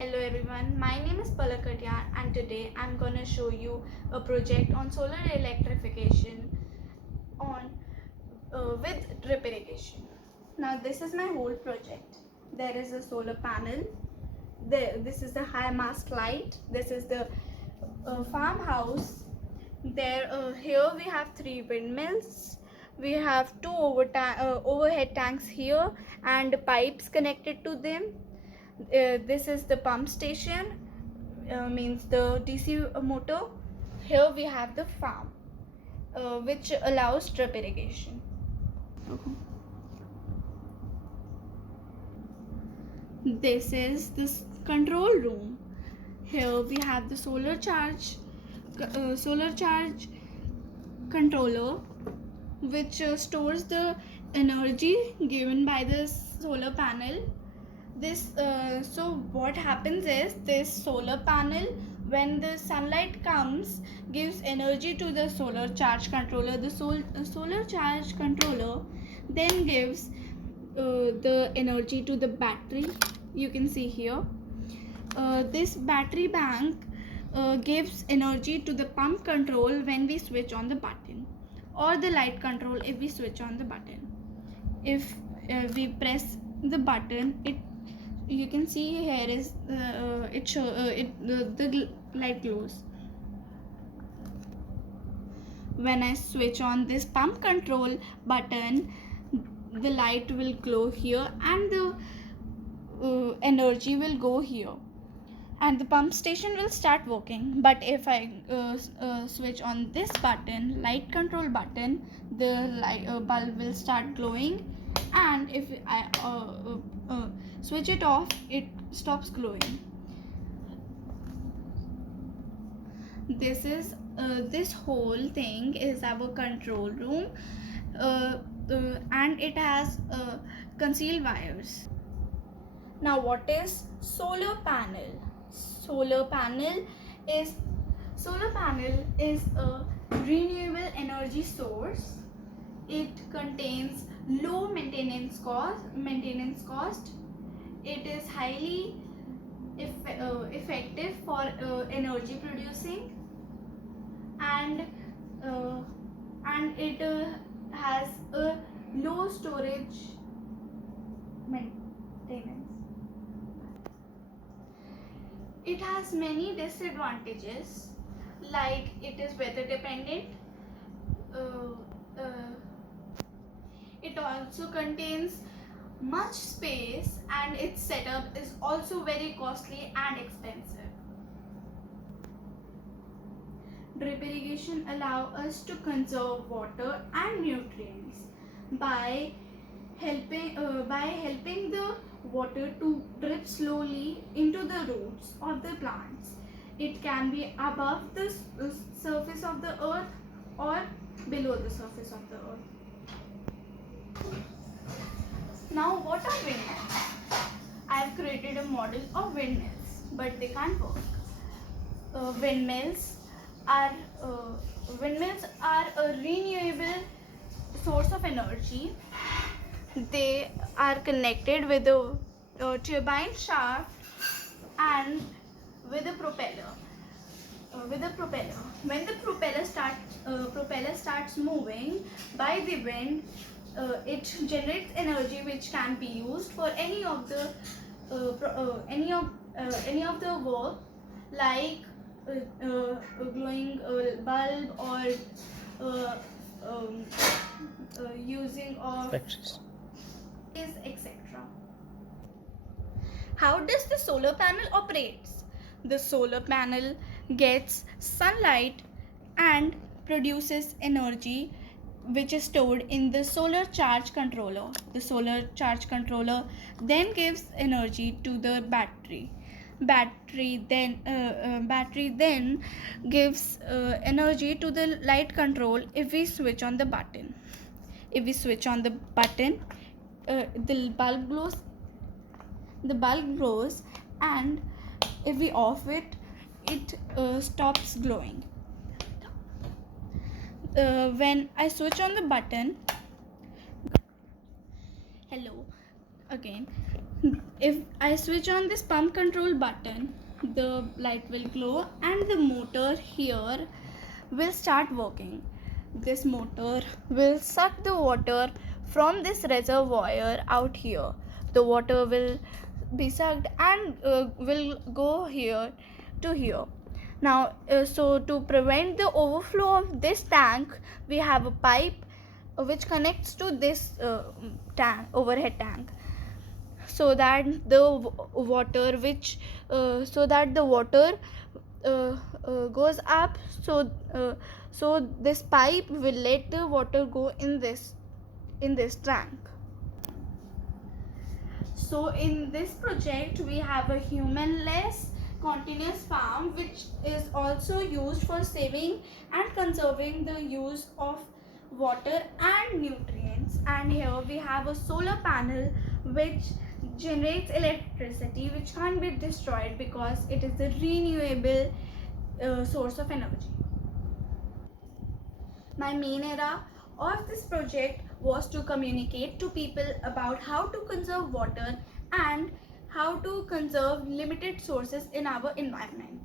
Hello everyone, my name is Palak Katyan and today I'm gonna show you a project on solar electrification on with drip irrigation. Now this is my whole project. There is a solar panel. This is the high mast light. This is the farmhouse. Here we have three windmills. We have two overhead tanks here and pipes connected to them. This is the pump station, means the DC motor. Here we have the farm, which allows drip irrigation. Okay. This is this control room. Here we have the solar charge controller, which stores the energy given by the solar panel. So what happens is this solar panel, when the sunlight comes, gives energy to the solar charge controller. The solar charge controller then gives the energy to the battery. You can see here this battery bank gives energy to the pump control when we switch on the button, or the light control if we switch on the button. If we press the button, you can see here is the light glows. When I switch on this pump control button, the light will glow here and the energy will go here and the pump station will start working. But if I switch on this button, light control button, the bulb will start glowing, and if I switch it off, it stops glowing. This whole thing is our control room, and it has concealed wires. Now what is solar panel? Solar panel is a renewable energy source. It contains low maintenance cost. It is highly effective for energy producing, and it has a low storage maintenance. It has many disadvantages, like it is weather dependent. Uh, uh, it also contains much space, and its setup is also very costly and expensive. Drip irrigation allows us to conserve water and nutrients by helping the water to drip slowly into the roots of the plants. It can be above the surface of the earth or below the surface of the earth. Now, what are windmills? I have created a model of windmills, but they can't work. Windmills are a renewable source of energy. They are connected with a turbine shaft and with a propeller. When the propeller starts moving by the wind, it generates energy which can be used for any of the work, like glowing bulb, or uh, um, using of Factories. etc. How does the solar panel operates? The solar panel gets sunlight and produces energy, which is stored in the solar charge controller. The solar charge controller then gives energy to the battery. Battery then gives energy to the light control if we switch on the button. If we switch on the button, the bulb glows, and if we off it, it stops glowing. When I switch on the button, hello again, If I switch on this pump control button, the light will glow and the motor here will start working. This motor will suck the water from this reservoir out here. The water will be sucked and will go here to here. Now, so to prevent the overflow of this tank, we have a pipe which connects to this overhead tank, so that the water which so that the water goes up, so this pipe will let the water go in this tank. So in this project we have a human-less continuous farm, which is also used for saving and conserving the use of water and nutrients. And here we have a solar panel which generates electricity which can't be destroyed because it is a renewable source of energy. My main era of this project was to communicate to people about how to conserve water and how to conserve limited sources in our environment.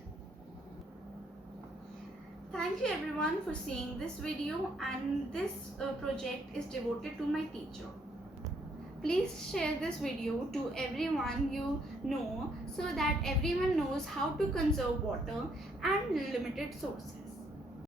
Thank you everyone for seeing this video, and this project is devoted to my teacher. Please share this video to everyone you know so that everyone knows how to conserve water and limited sources.